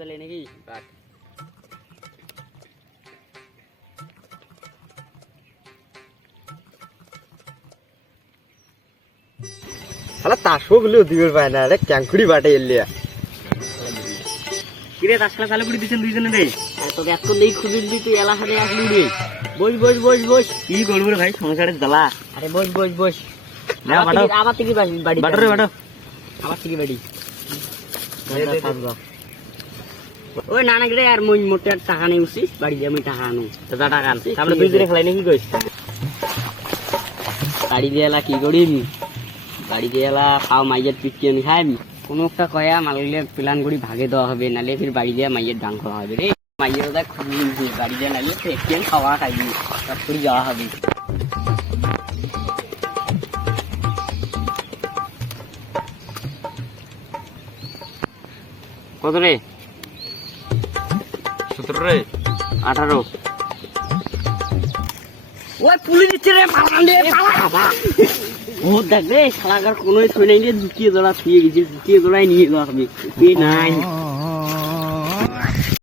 তাহলে নাকি শালা তাসও গুলো দিবে পায় না রে ক্যাঙ্কুড়ি বাটে এলিয়া কিরে তাসলা চালু করে দিছেন দুইজনে রে তোকে এত নেই খুঁজে দিলি তুই এলা হাতে আসলু রে বস বস বস বস কি করবো রে ভাই সংসারের জ্বালা আরে বস বস বস আবার থেকে বাড়ি বাটো রে বাটো আবার থেকে বাড়ি ওই নানা গিরে আর মই মোটে টাকা নেই উচিত বাড়ি দিয়ে আমি টাকা আনো দাদা টাকা আনছি আমরা দুই দিনে খেলাই নাকি কইস বাড়ি দিয়ে এলা কি করিম বাড়ি দিয়ে এলা খাও মাইয়ের পিটিয়ে নি খাইম কোনো একটা কয়া মালিক প্ল্যান করি ভাগে দেওয়া হবে নালে ফির বাড়ি দিয়ে মাইয়ের ডাং খাওয়া হবে রে মাইয়ের ওটা খুবই বাড়ি দিয়ে নালে একদিন খাওয়া খাইবি তারপরে যাওয়া হবে কত রে 17 রে 18 ওই পুলিশ দিচ্ছে রে বাবা ও দেখ রে শালাগার কোনোই থই নাই রে দ্বিতীয় জোড়া থুয়ে গেছে দ্বিতীয় জোড়ায় নিয়ে যাওয়া হবে নাই